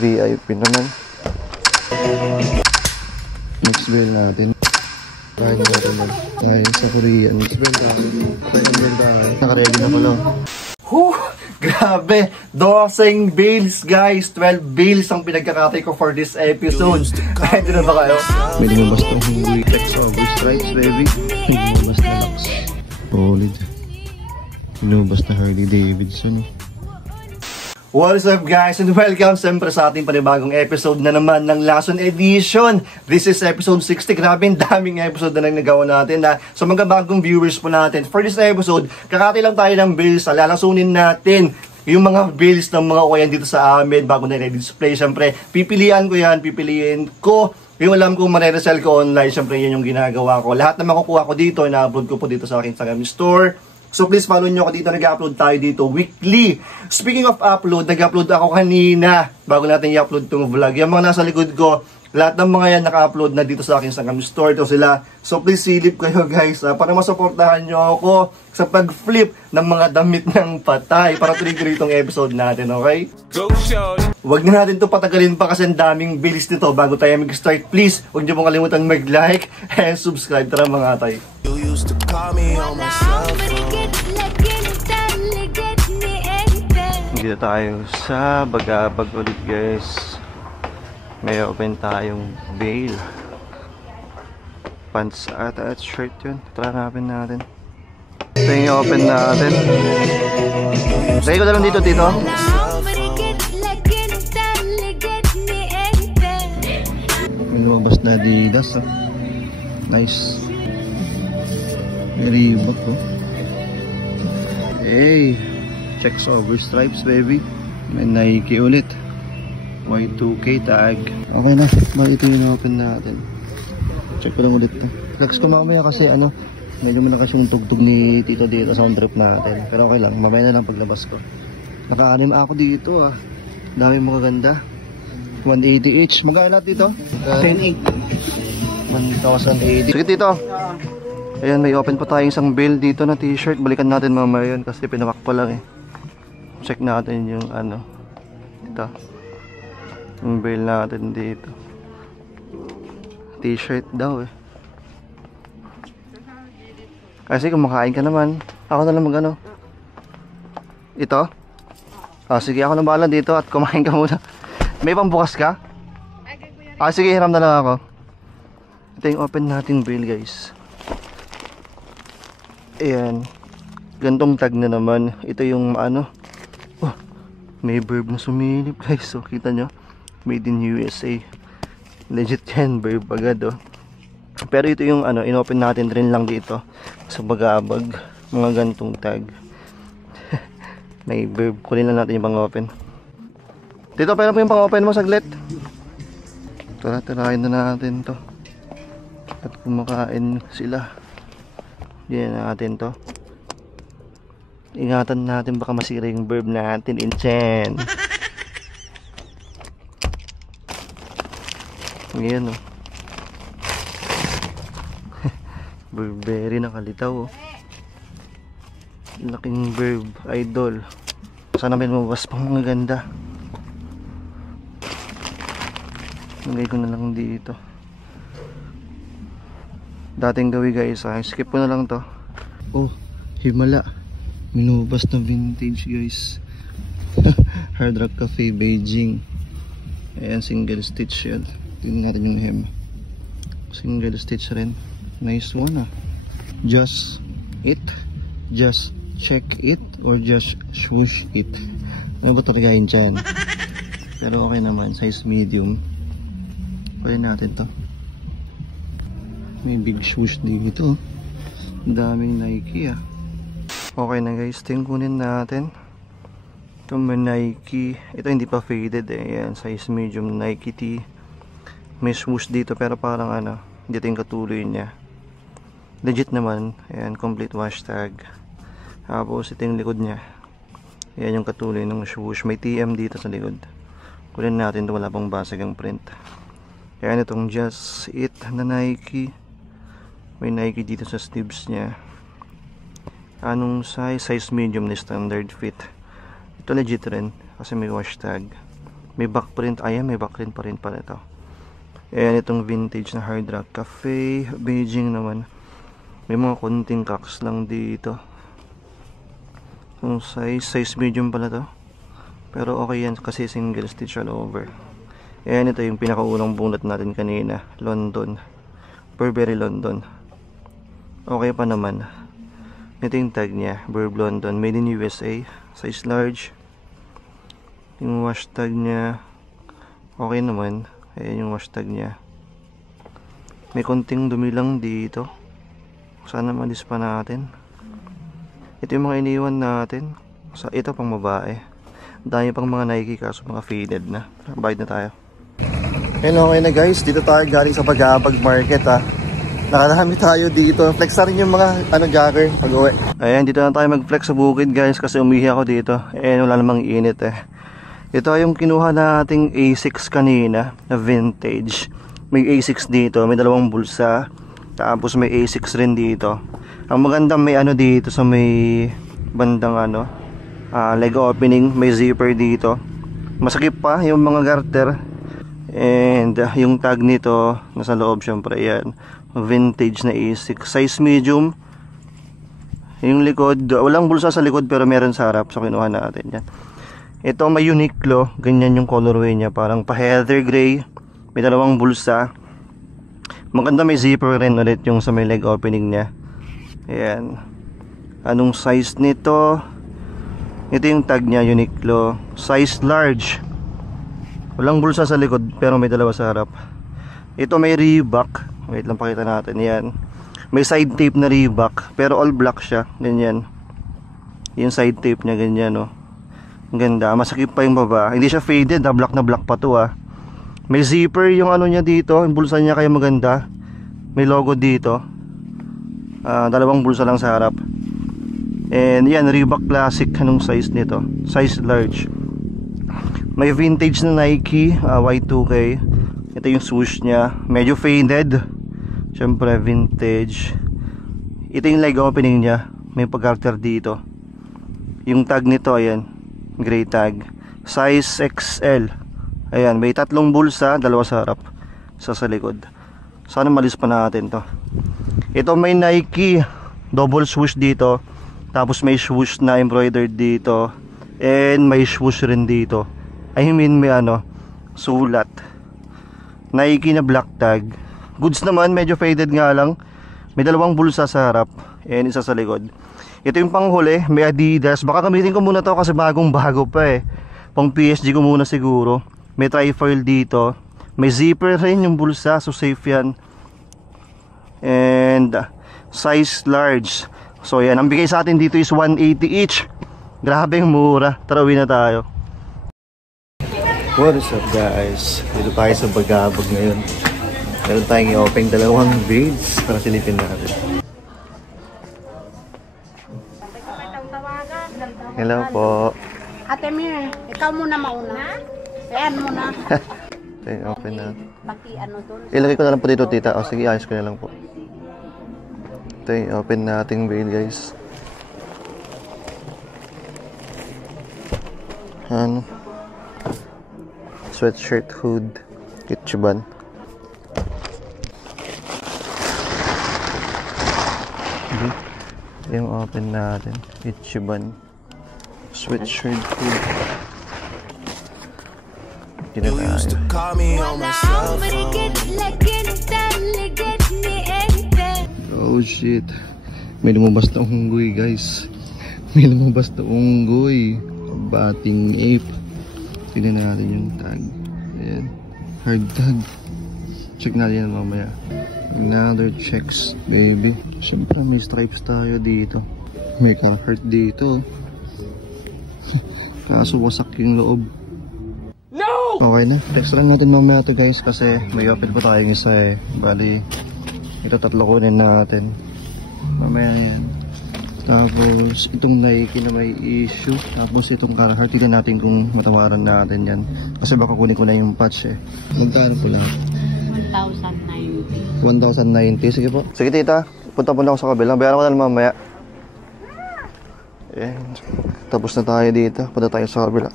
VIP naman. Next bill natin. Try na natin mag sa Korean. Next bill tayo. Second bill tayo. Nakaready na pala. Grabe! 12 bills guys! 12 bills ang pinagkakatay ko for this episode. Ready na ba kayo? Pwede mo basta hungry. Over stripes baby. Pwede mo basta Lux. Solid. Pwede mo basta Harley Davidson. What is up guys and welcome siyempre sa ating panibagong episode na naman ng Lason Edition. This is episode 60. Grabe, daming episode na nagawa natin na sa mga bagong viewers po natin. For this episode, kakatay lang tayo ng bills. Lalasunin natin yung mga bills ng mga kuyan dito sa amin bago na i-display. Siyempre, pipiliin ko yung alam kong maresell ko online. Siyempre, yan yung ginagawa ko. Lahat na makukuha ko dito, na-upload ko po dito sa aking Instagram store. So please follow nyo ako dito, nag-upload tayo dito weekly. Speaking of upload, nag-upload ako kanina bago natin i-upload itong vlog. Yung mga nasa likod ko, lahat ng mga yan naka-upload na dito sa akin Instagram store. Ito sila. So please silip kayo guys para masuportahan nyo ako sa pag-flip ng mga damit ng patay para tuloy-tuloy itong episode natin, okay? Go show! Huwag na natin ito patagalin pa kasi ang daming bilis nito bago tayo mag-start. Please, huwag nyo pong kalimutan mag-like and subscribe. Tara mga tay. Dito tayo sa Bagabag ulit guys. May open tayong bail. Pants at shirt yun. Tara natin. Ito yung open natin. Lagay ko na lang dito. May lumabas na Adidas. Nice. Very Reebok oh. Hey, checks over stripes baby. May Nike ulit. Y2K tag. Okay na, ito yung open natin. Check ko lang ulit to. Flex ko mamaya kasi medyo malakas yung tugtog ni Tito dito sound trip natin. Pero okay lang, mamaya na lang paglabas ko. Naka-anim ako dito ah. Dami mga ganda. 180 each. Magkano lahat dito? 10.8 1,080. Sige Tito. Ayan, may open pa tayong isang bill dito na t-shirt. Balikan natin mamaya yun kasi pinapak pa lang eh. Check natin yung ito. Yung bill natin dito. T-shirt daw eh. Kasi kumakain ka naman. Ako na lang Ito? Sige, ako na bahala dito at kumain ka muna. May pambukas ka? Sige, hiram na lang ako. Ito yung open nating bill guys. Ayan. Gantong tag na naman. Ito yung may verb na sumilip guys. So kita nyo. Made in USA. Legit yan. Verb agad oh. Pero ito yung inopen natin rin lang dito. Sa Bagabag. Mga gantong tag. May verb. Kunin lang natin yung pang-open. Dito, pera po yung pang-open mo saglit. Tarahin na natin to. At kumakain sila. Yan natin to. Ingatan natin baka masira yung verb natin in chain. Ngayon oh. Burberry nakalitaw oh. Laking verb idol. Sana may lumabas pang mga ganda. Lagay ko na lang dito. Dating gawi guys skip ko na lang to. Oh, himala. Minubas na vintage guys. Hard Rock Cafe Beijing. Ayan, single stitch yan. Tingnan natin yung hem. Single stitch rin. Nice one ah. Just it. Just check it. Or just swoosh it. Ano ba ito kagayin dyan? Pero okay naman. Size medium. Pwede natin to. May big swoosh dito. Daming Nike ah. Okay na guys, tingkunin natin. Ito may Nike. Ito hindi pa faded eh. Ayan, size medium Nike T. May swoosh dito pero parang dito yung katuloy niya. Legit naman. Ayan, complete wash tag. Tapos ito yung likod niya. Ayan yung katuloy ng swoosh. May TM dito sa likod. Kunin natin ito, wala pang basag ang print. Ayan itong Just It na Nike. May Nike dito sa sleeves niya. Anong size? Size medium na standard fit. Ito legit rin kasi may wash tag. May backprint. Ayan, may backprint pa rin pala ito. Ayan, itong vintage na Hard Rock Cafe. Beijing naman. May mga konting cracks lang dito. Yung size medium pala to. Pero okay yan kasi single stitch all over. Ayan, ito yung pinakaunang bunot natin kanina. London. Burberry London. Okay pa naman. Ito yung tag niya. Burberry London. Made in USA. Size large. Yung wash tag niya okay naman. Ayan yung wash tag niya. May konting dumi lang dito. Sana malis pa natin. Ito yung mga iniwan natin. Ito pang babae. Dami pang mga Nike kaso mga faded na. Bayad na tayo. Hello, okay na guys. Dito tayo galing sa Bagabag Market ha. Nakarami tayo dito. Flex na rin yung mga jogger pag uwi. Ayan, dito na tayo mag-flex sa bukid guys kasi umihi ako dito. Ayan, wala namang init eh. Ito yung kinuha nating A6 kanina na vintage. May A6 dito, may dalawang bulsa. Tapos may A6 rin dito. Ang maganda may dito sa may bandang leg opening, may zipper dito. Masakip pa yung mga garter. And yung tag nito nasa loob syempre yan. Vintage na A6, size medium. Yung likod, walang bulsa sa likod pero meron sa harap. So kinuha natin yan. Ito may Uniqlo, ganyan yung colorway niya, parang pa heather gray, may dalawang bulsa. Maganda may zipper rin ulit yung sa may leg opening niya. Ayan. Anong size nito? Ito yung tag niya, Uniqlo, size large. Walang bulsa sa likod pero may dalawa sa harap. Ito may Reebok. Wait lang, pakita natin yan. May side tape na Reebok pero all black siya, ganyan. Yung side tape niya ganyan ganda, masakip pa yung baba. Hindi siya faded, black na black pa to May zipper yung niya dito, yung bulsa niya kaya maganda. May logo dito. Dalawang bulsa lang sa harap. And yan, Reebok Classic. Anong size nito? Size large. May vintage na Nike Y2K. Ito yung swoosh niya, medyo faded. Syempre vintage. Ito yung leg opening niya, may pag-character dito. Yung tag nito, ayan, gray tag, size XL. Ayan, may tatlong bulsa, dalawa sa harap, isa sa likod. Sana malis pa natin to. Ito may Nike double swoosh dito, tapos may swoosh na embroidered dito, and may swoosh rin dito. I mean may sulat. Nike na black tag. Goods naman, medyo faded nga lang. May dalawang bulsa sa harap and isa sa likod. Ito yung panghuli, may Adidas. Baka gamitin ko muna to kasi bagong bago pa Pang PSG ko muna siguro. May trifoil dito. May zipper rin yung bulsa, so safe yan. And size large. So yan, ang bigay sa atin dito is 180 each. Grabe yung mura. Tara, uwi na tayo. What is up guys? Dito tayo sa Bagabag ngayon. Meron tayong i-open dalawang beads para silipin natin. Hello po. Ate Mir, ikaw muna mauna. Ayan muna. Okay, open na. Doon. Ilagay ko na lang po dito, tita. O sige, ayos ko na lang po. Ito yung open nating bead guys. Sweatshirt hood, Ichiban. Yung open natin, Ichiban sweatshirt hood. Oh shit, may lumabas na unggoy guys. May lumabas na unggoy, batting ape. Tignan natin yung tag. Ayan, hard tag. Check natin yan mamaya. Another checks baby. Siyempre may stripes tayo dito. May Carhartt dito. Kaso wasak yung loob. No! Okay na. Text lang natin mamaya ito guys kasi may open pa tayong isa Bali, ito tatlo kunin natin. Mamaya yan. Tapos itong Nike na may issue. Tapos itong Carhartt, tignan natin kung matawaran natin yan. Kasi baka kunin ko na yung patch Magkano po lang? 1,090. 1,090. Sige po. Sige tita, punta ako sa kabila. Bayaran ko na lang mamaya. Tapos na tayo dito. Punta tayo sa kabila.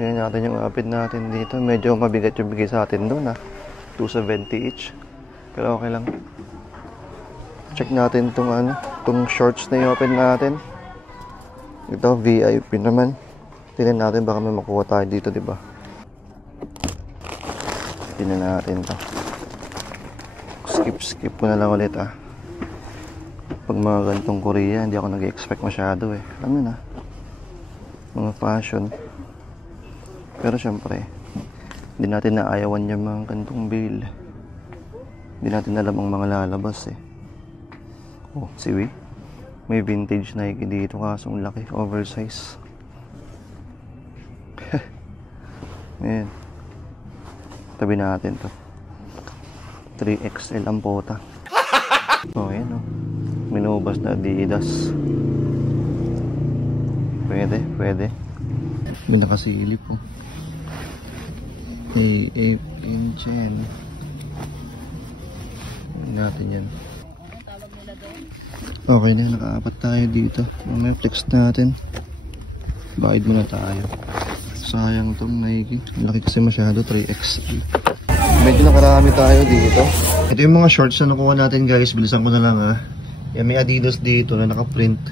Ganyan natin yung outfit natin dito. Medyo mabigat yung bigay sa atin doon, 270 each. Pero okay lang. Check natin tong shorts na i-open natin. Ito, VIP naman. Tingnan natin baka may makuha tayo dito, diba? Tingnan natin to. Skip ko na lang ulit, Pag mga ganitong Korea, hindi ako nag-expect masyado, Alam mo na. Mga fashion. Pero syempre, hindi natin naayawan yung mga ganitong bail. Hindi natin alam ang mga lalabas, Oh, siwi. May vintage Nike dito kaso ang laki, oversize. Ayan. Tabi natin to. 3XL ang pota. Ayan, minubas na Adidas. Pwede. May nakasilip, May 8 inch yan. Natin yan. Okay na, nakaapat tayo dito. May flex natin. Bayad muna tayo. Sayang tong Nike. Laki kasi masyado, 3XL. Medyo nakarami tayo dito. Ito yung mga shorts na nakuha natin, guys. Bilisan ko na lang, Yan, may Adidas dito na nakaprint.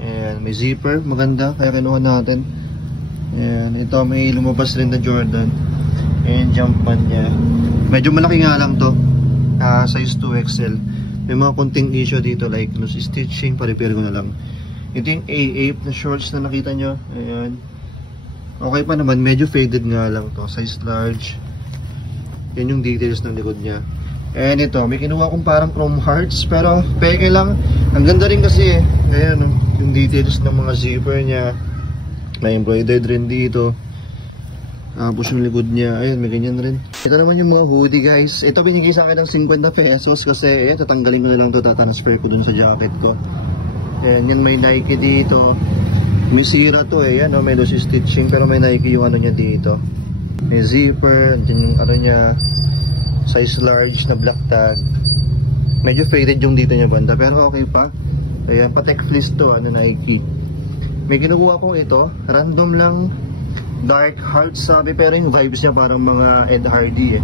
Ayan, may zipper. Maganda, kaya kinuha natin. Ayan, ito may lumabas rin na Jordan. Ayan, jump man niya. Medyo malaki nga lang to. Size 2XL. May mga konting issue dito like loose stitching, pa-repair ko na lang. Ito yung A8 na shorts na nakita nyo. Ayan. Okay pa naman, medyo faded nga lang to. Size large. Yan yung details ng likod niya. And ito, may kinuha kong parang chrome hearts, pero peke lang. Ang ganda rin kasi Ayan, yung details ng mga zipper niya. May embroidered rin dito. Tapos yung likod niya, ayun, may ganyan rin. Ito naman yung mga hoodie, guys. Ito binigay sa akin ng 50 pesos kasi tatanggalin ko na lang to, tatransfer ko dun sa jacket ko. Ayan, yan may Nike dito. May sira to yan, may loose stitching, pero may Nike yung niya dito. May zipper, dyan yung niya, size large na black tag. Medyo faded yung dito niya banda, pero okay pa. Ayan, Patek fleece to, Nike. May kinukuha kong ito, random lang. Dark heart sabi, pero yung vibes niya parang mga Ed Hardy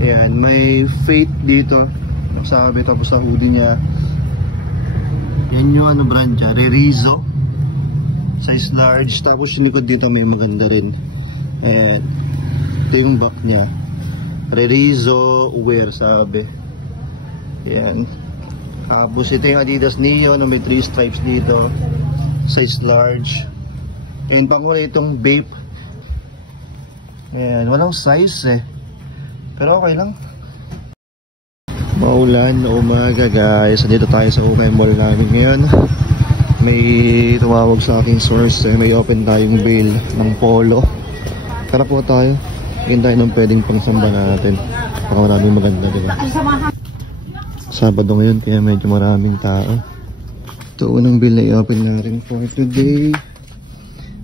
Ayan, may Fate dito sabi, tapos sa hoodie niya yan yung brand niya, Rerizo size large, tapos yung likod dito may maganda rin. Ayan, ito yung back niya, Rerizo wear sabi. Ayan, tapos ito yung Adidas Neo na may 3 stripes dito, size large. Ayan, pangkulay itong Bape. Ayan, walang size pero okay lang. Maulan na umaga, guys. Dito tayo sa Ukay Mall namin ngayon. May tumawag sa aking source may open tayong bail ng polo. Tara po tayo. Yun tayo ng pwedeng pangsamba natin. Baka maraming maganda, diba? Sabado ngayon kaya medyo maraming tao. Ito unang bail na i-open natin for today.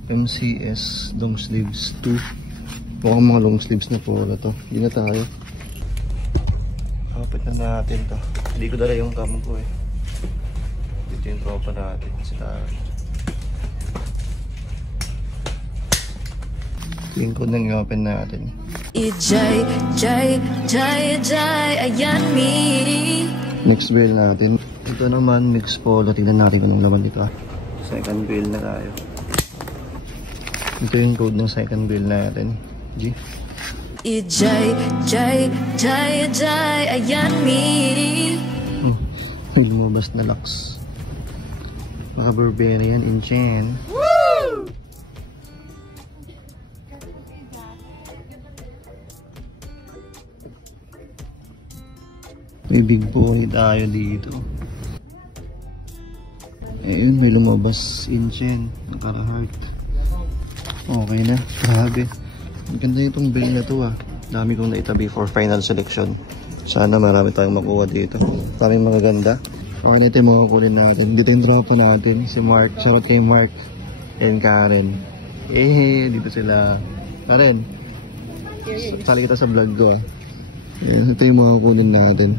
MCS long sleeves 2. Mukhang mga long sleeves na polo to. Hindi na tayo. Kapit na natin to. Hindi ko dala yung cam ko Dito yung tropa natin. Sila. Tingin ko nang i-open natin. Next bail natin. Ito naman mix polo. Tingnan natin kung anong laman dito. Second bail na tayo. Ito yung code ng second bill natin. G. May lumabas na Lux. Baka Barbarian in Chen. May big boy tayo dito. Ayun, may lumabas in Chen. Nakara-heart. Okay na, grabe. Ang ganda itong bill na to Dami kong naitabi for final selection. Sana marami tayong makuha dito. Maraming mga ganda. Okay, ito yung makukulin natin. Dito yung tropa natin. Si Mark. Shoutout kay Mark and Karen. Dito sila. Karen, sali kita sa vlog ko Ito yung makukulin natin.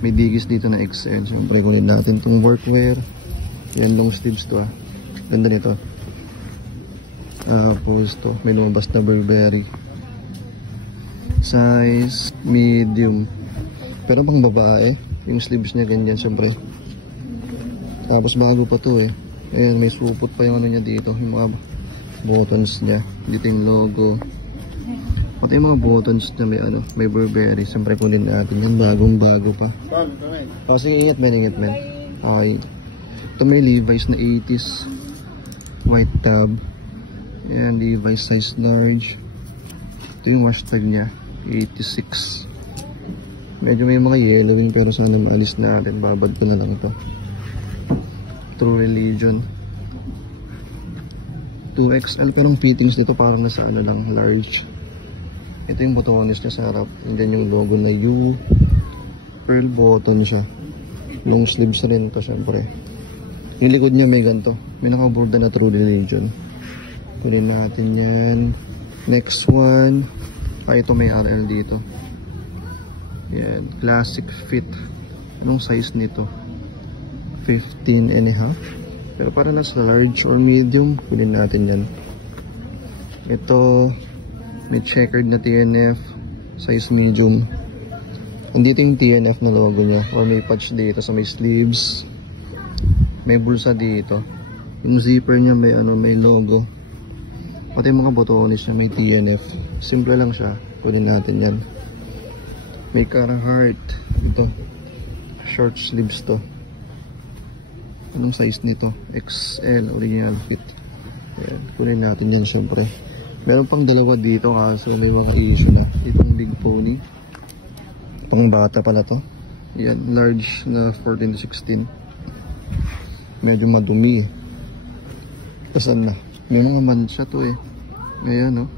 May digis dito na XL. Siyempre kunin natin itong workwear. Yan long sleeves to Ganda nito. Tapos to, may lumabas na Burberry. Size medium. Pero pang babae. Yung sleeves niya ganyan syempre. Tapos bago pa to eh. Ayan, may supot pa yung ano niya dito. Yung mga buttons niya. Dito yung logo. Pati yung mga buttons niya may ano, may Burberry. Siyempre kunin natin yan. Bagong bago pa. Sige, ingat men. Okay. Ito may Levi's na 80s. White tab. Ayan, Levi's size large. Ito yung hashtag niya. 86. Medyo may mga yellowing pero sana maalis natin. Babad ko na lang ito. True Religion 2XL pero ang fittings nito parang nasa ano lang, large. Ito yung botones niya sa harap and then yung logo na U, pearl button siya, long sleeves rin to syempre. Yung likod niya may ganito, may nakaborda na True Religion. Kunin natin yan. Next one, ito may RL dito. Yan, classic fit. Anong size nito? 15 and a half. Pero para nasa large or medium, kunin natin yan. Ito, may checkered na TNF, size medium. Andito yung TNF na logo niya. Or may patch dito sa may sleeves. May bulsa dito. Yung zipper niya may ano, may logo. Pati yung mga botones niya may TNF. Simple lang siya. Kunin natin yan. May Carhartt. Ito. Short sleeves to. Anong size nito? XL, original fit. Ayan, kunin natin yan syempre. Meron pang dalawa dito kaso may mga issue na. Itong Big Pony. Pang bata pala to. Ayan, large na 14 to 16. Medyo madumi eh. Kasan na? May mga mancha to eh. Ayan oh.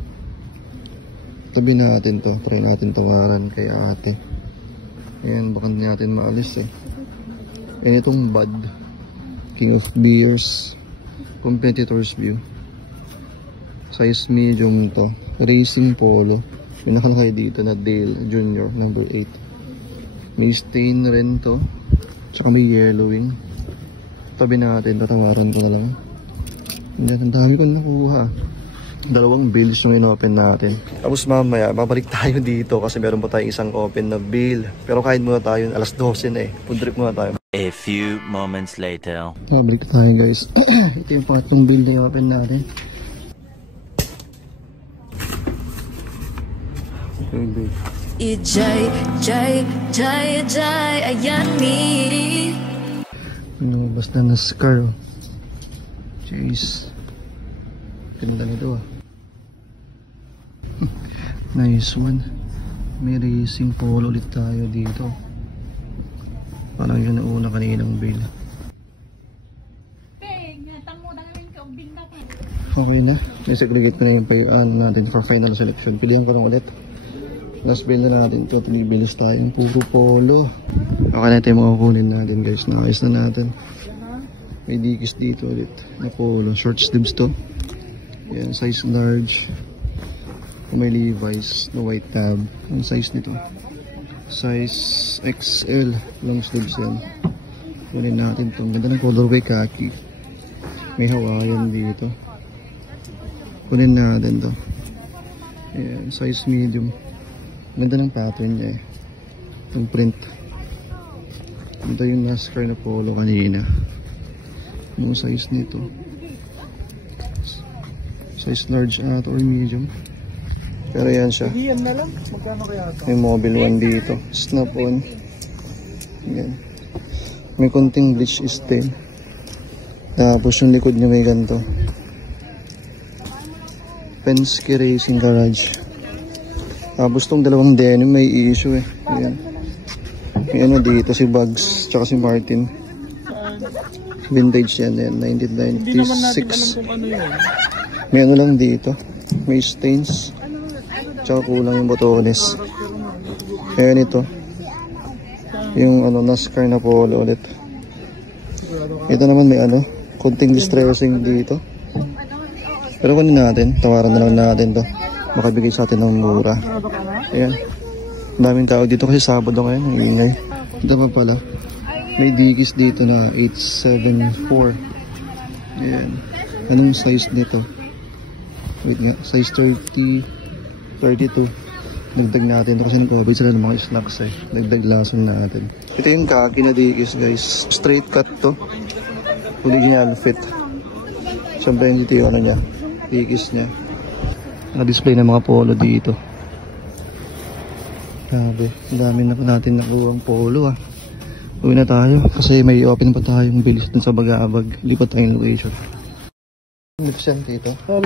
Tabi natin to. Try natin tawaran kay ate. Ayan, baka natin maalis eh. Ayan itong Bud. King of Beers. Competitor's View. Size medium to. Racing Polo. May nakalagay dito na Dale Jr. number 8. May stain rin to. Tsaka may yellowing. Tabi natin. Tatawaran ko na lang. Ang dami ko nakuha. Dalawang bills yung in-open natin. Tapos mamaya, babalik tayo dito kasi meron pa tayong isang open na bill. Pero kahit muna tayo, alas 12 na eh. Food trip muna tayo. A few moments later. Babalik tayo guys. Ito yung patong bill na i-open natin. Ayan ni Lumabas na na scar. Jeez. Ganda nito ah. Nice one. May racing polo ulit tayo dito. Parang yun na una kaninang bill. Okay na. Nasagligate ko na yung payan natin for final selection. Pilihan ko lang ulit. Last bill na natin ito. 3 bills tayo. Puro polo. Okay na ito yung mga kunin natin guys. Nakayos na natin. May dikis dito ulit. Na polo. Short sleeves to. Yan. Size large. May Levi's. Na white tab. Ang size nito. Size XL. Long sleeves yan. Kunin natin ito. Ganda ng colorway khaki. May Hawaiian dito. Kunin natin to. Ayan, size medium. Ganda ng pattern niya eh. Yung print. Ito yung NASCAR na polo kanina. Yung size nito. Size large at or medium. Pero yan siya. May mobile one dito. Snap on. Ayan. May konting bleach stain. Tapos yung likod niya may ganito. Penske Racing Garage. Tapos tong dalawang denim may issue eh. Ayan. May ano dito si Bugs tsaka si Martin. Vintage yan yan. 1996. May ano lang dito. May stains. Tsaka kulang yung botones. Ayan ito. Yung ano NASCAR na polo ulit. Ito naman may ano. Konting distressing dito. Pero kunin natin. Tawaran na lang natin to. Makabigay sa atin ng mura. Ayan. Daming tao dito kasi Sabado ngayon. Ang ingay. Ito pa pala. May dikis dito na 874. Ayan. Anong size nito? Wait nga, size 30, 32. Dagdag natin ito kasi nag-cover sila ng mga snacks eh. Dagdag lason natin. Ito yung kaki na dikis guys. Straight cut to. Original fit. Siyempre yung dito yung ano niya. Dikis niya. Na-display ng mga polo dito. Grabe. Ang dami na po natin nakuha ang polo ah. Uwi na tayo kasi may open pa tayong bilis dun sa Bagabag. Lipat tayong location. Lips yan dito. Try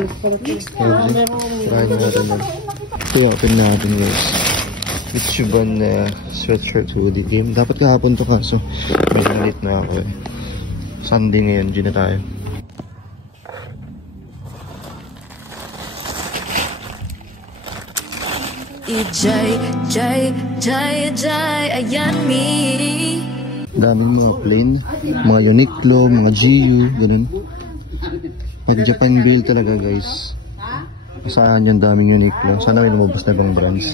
natin yan. Ito open natin guys. It's Chuban sweatshirt hoodie game. Dapat kahapon to kaso may nalit na ako eh. Sunday ngayon, G na tayo. Ayan me. Daming mga plain, mga Uniqlo, mga GU, ganun. Nag-Japan Bill talaga guys. Saan yung daming Uniqlo? Sana may lumabas na ibang brands.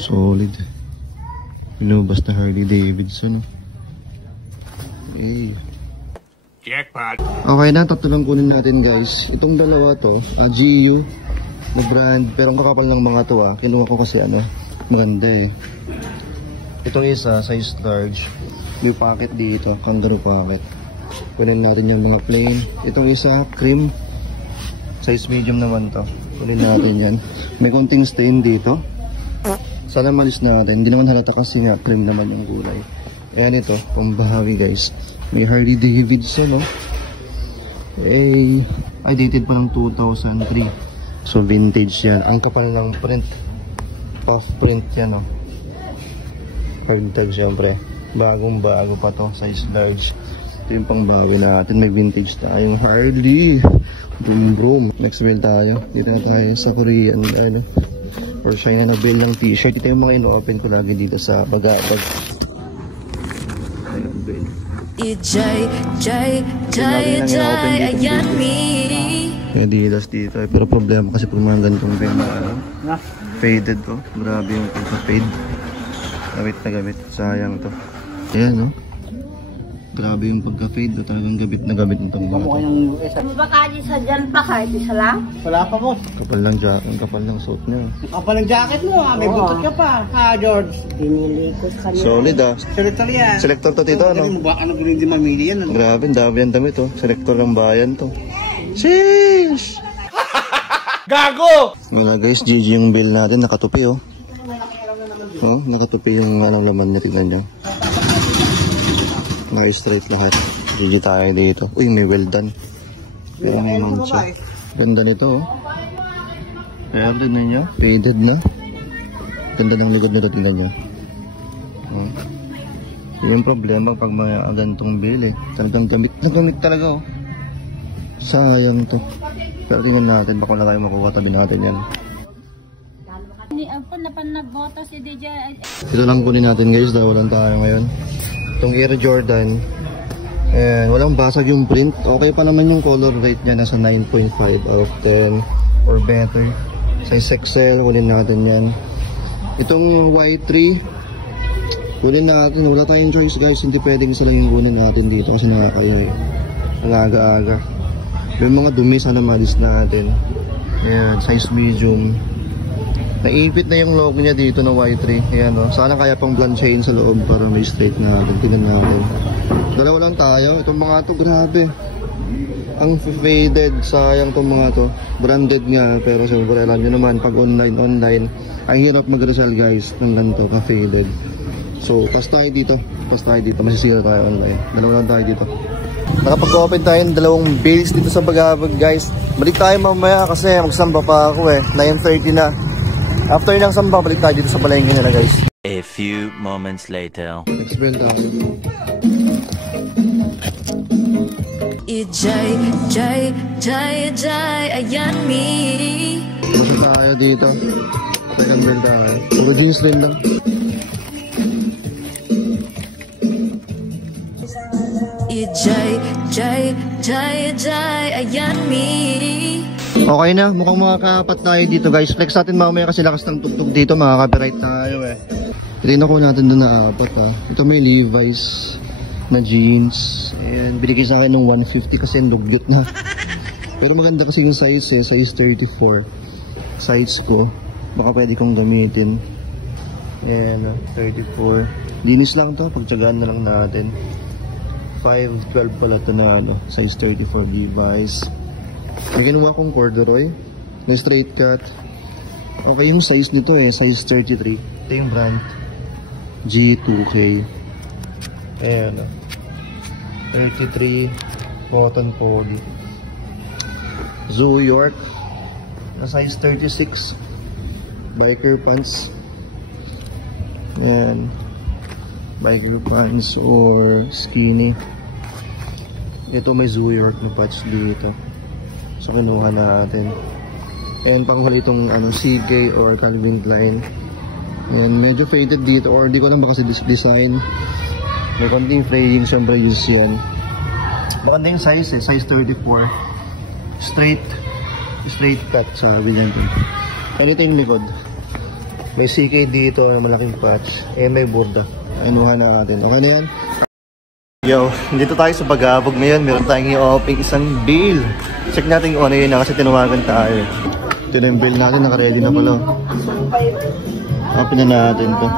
Solid. Lumabas na Harley Davidson. Hey. Jackpot. Okay na, tatlo lang kunin natin guys. Itong dalawa to, GU na brand. Pero ang kakapal ng mga to kinuha ko kasi maganda eh. Itong isa, size large. May pocket dito, kangaroo pocket. Kunin natin yung mga plain. Itong isa, cream. Size medium naman to. Kunin natin yan. May konting stain dito. Sana malis natin. Hindi naman halata kasi nga cream naman yung kulay. Ayan ito, pambahawi guys. May Harley Davidson ay dated pa ng 2003. So vintage yan. Ang kapal ng print. Puff print yan hard tag syempre. Bagong bago pa to. Size large. Ito yung pangbawi natin. May vintage tayong Harley. Boom boom. Next build tayo. Dito na tayo sa Korean. Or China na build ng t-shirt. Ito yung mga ino-open ko lagi dito sa Bagabag. Ayun build. Ayan me. May Adidas dito pero problema kasi pag mga ganitong build na faded to. Grabe yung pagka-fade. Gamit na gamit. Sayang to. Ayan grabe yung pagka-fade. Talagang gamit na gamit nitong mga to. Baka di sa dyan pa kahit isa lang? Wala pa mo. Kapal lang jacket. Kapal lang suit niya. Kapal lang jacket mo may buntot ka pa. George. Pinili ko sa kanya. Solid Selector yan. Selector to tito Ano hindi mamili yan? Grabe, dami yan damit Selector ng bayan to. Sheesh! Gago! Wala guys, GG yung bill natin. Nakatupi nakatupi yung laman niya. Tignan niyo. Straight lahat. GG tayo dito. Uy, may well done. Pero may mancha. Ganda nito Kaya tignan niyo. Faded na. Ganda ng likod nito. Tignan niyo. Yung problema pag may agantong bill talagang gamit na gamit talaga sayang to. Pero tingnan natin baka wala tayo makuha. Tabi natin yan. Ito lang kunin natin guys dahil walang tayo ngayon. Itong Air Jordan. And walang basag yung print. Okay pa naman yung color rate niya. Nasa 9.5 out of 10 or better. Size XL. Kunin natin yan. Itong Y3. Kunin natin. Wala tayong choice guys. Hindi pwedeng sila yung kunin natin dito. Kasi nakakaya ang aga-aga. Yung mga dumi sana malis natin. Ayan. Size medium. Naipit na yung logo niya dito na Y3. Ayan Sana kaya pang blonde chain sa loob para may straight natin. Tingnan natin. Dalawa lang tayo. Itong mga to grabe. Ang faded. Sayang itong mga to. Branded nga. Pero siyempre alam nyo naman pag online. Ang hirap mag-resell guys ng ganito ka-faded. So pass tayo dito. Masisira tayo online. Dalawa lang tayo dito. Nakapag-open tayo ng dalawang bills dito sa Bagabag guys. Balik tayo mamaya kasi magsamba pa ako 9:30 na. After ng samba, balik tayo dito sa palengke nila guys. A few moments later. Next build tayo. Ayan me. Basta tayo dito. Second build tayo. Puro jeans din lang. Ayan me. Okay na, mukhang makakapat tayo dito guys. Flex natin mamaya kasi lakas ng tugtog dito. Makaka-copyright tayo Tignan ko natin doon na apat Ito may Levi's na jeans. Ayan, binigay sa akin ng 150 kasi dugyot na. Pero maganda kasi yung size eh, size 34. Size ko. Baka pwede kong gamitin. Ayan, 34. Linis lang to, pagtsagaan na lang natin. 5'12 pala to na size 34 Levi's. Ang ginawa kong corduroy na straight cut. Okay yung size nito eh, size 33. Ito yung brand G2K. Ayan, 33 cotton poly. Zoo York na size 36 biker pants. Ayan, biker pants or skinny. Ito may Zoo York na patch dito, so kinuha natin. And panghuli itong CK or Calvin Klein. And medyo faded dito, or di ko lang ba kasi design. May konting fraying, syempre use yan. Maganda yung size eh, size 34. Straight cut, sabi niyan dun. Ano ito yung likod? May CK dito, may malaking patch. Eh may borda. Anuhan natin. Okay na yan? Yo, dito tayo sa Pag-abog ngayon. Meron tayong i-open isang bill. Check natin kung ano yun kasi tinawagan tayo. Ito na yung bill natin, naka-ready na pala. Open na natin to.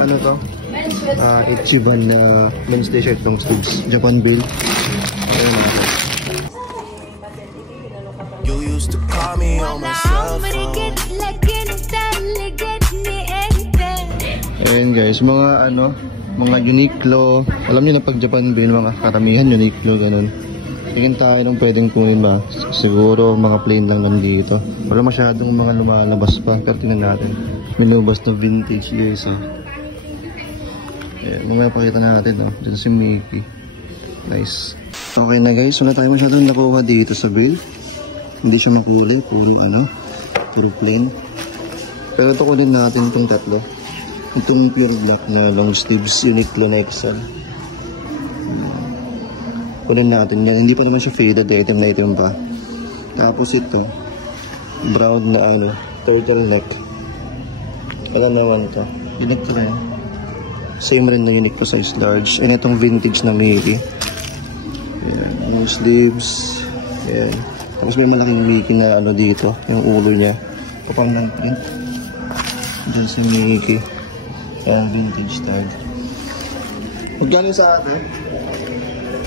Ano to? Ichiban na men's t-shirt long sleeves. Japan bill. Ayun natin. You used to call me on my cell phone. Ayun guys, mga mga Uniqlo. Alam niyo na pag Japan bill, mga karamihan Uniqlo, ganun. Tingin tayo nung pwedeng kunin ba? Siguro mga plain lang nandito. Wala masyadong mga lumalabas pa. Pero tingnan natin. Minubas na vintage years eh. Ayan, mamaya pakita natin dito si Mickey. Nice. Okay na guys, wala tayo masyadong nakuha dito sa bill. Hindi siya makulay, puro plain. Pero ito kunin natin itong tatlo. Itong pure black na long sleeves Uniqlo na XL. Kunin natin yan. Hindi pa naman siya faded, item na item pa. Tapos ito, brown na turtleneck. Alam naman ito. Uniqlo rin. Same rin na Uniqlo size large. And itong vintage na Mickey. Yan, long sleeves. Yan. Tapos may malaking Mickey na dito, yung ulo niya. Kapang ng print. Diyan si Mickey. Ayan, vintage tag. Magkano sa atin?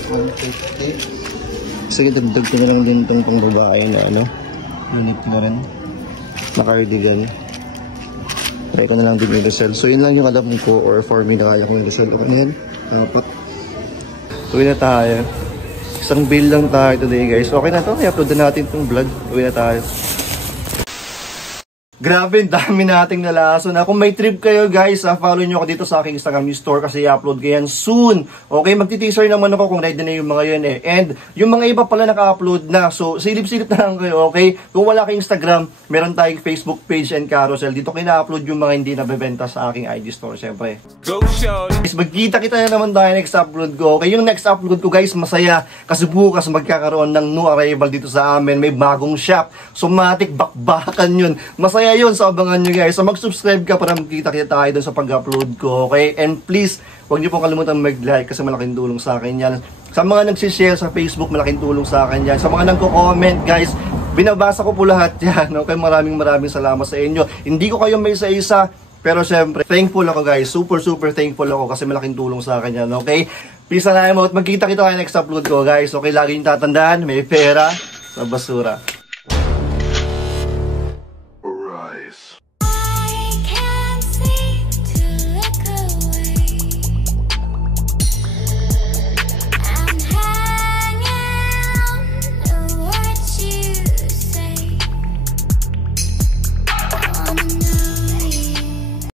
150. Sige, dagdag ko na lang din itong babae na Unique na rin. Na cardigan. Try ko na lang din i-resell. So yun lang yung alam ko, or for me na kaya kong i-resell. Okay na yan. Dapat. Tuwi na tayo. Isang bill lang tayo today guys. Okay na to, i-upload na natin itong vlog. Uwi na tayo. Grabe, dami nating nalaso na. Kung may trip kayo guys, follow nyo ako dito sa aking Instagram store kasi i-upload ko yan soon. Okay, magti-teaser naman ako kung ready na yung mga yun eh. And yung mga iba pala naka-upload na. So, silip-silip na lang kayo, okay? Kung wala kayong Instagram, meron tayong Facebook page and carousel. Dito ko na-upload yung mga hindi nabebenta sa aking IG store, syempre. Go show! Guys, magkita-kita na naman tayo next upload ko. Okay, yung next upload ko guys, masaya. Kasi bukas magkakaroon ng new arrival dito sa amin. May bagong shop. Somatic, bakbakan yun. Masaya yun, so abangan nyo guys. So mag-subscribe ka para magkita-kita tayo dun sa pag-upload ko, okay? And please, huwag nyo pong kalimutan mag-like kasi malaking tulong sa akin yan. Sa mga nagsishare sa Facebook, malaking tulong sa akin yan. Sa mga nagko-comment guys, binabasa ko po lahat yan, okay? Maraming salamat sa inyo. Hindi ko kayo may isa-isa, pero syempre, thankful ako guys. Super thankful ako kasi malaking tulong sa akin yan, okay? Peace na tayo, magkita-kita tayo next upload ko guys, okay? Lagi yung tatandaan, may pera sa basura.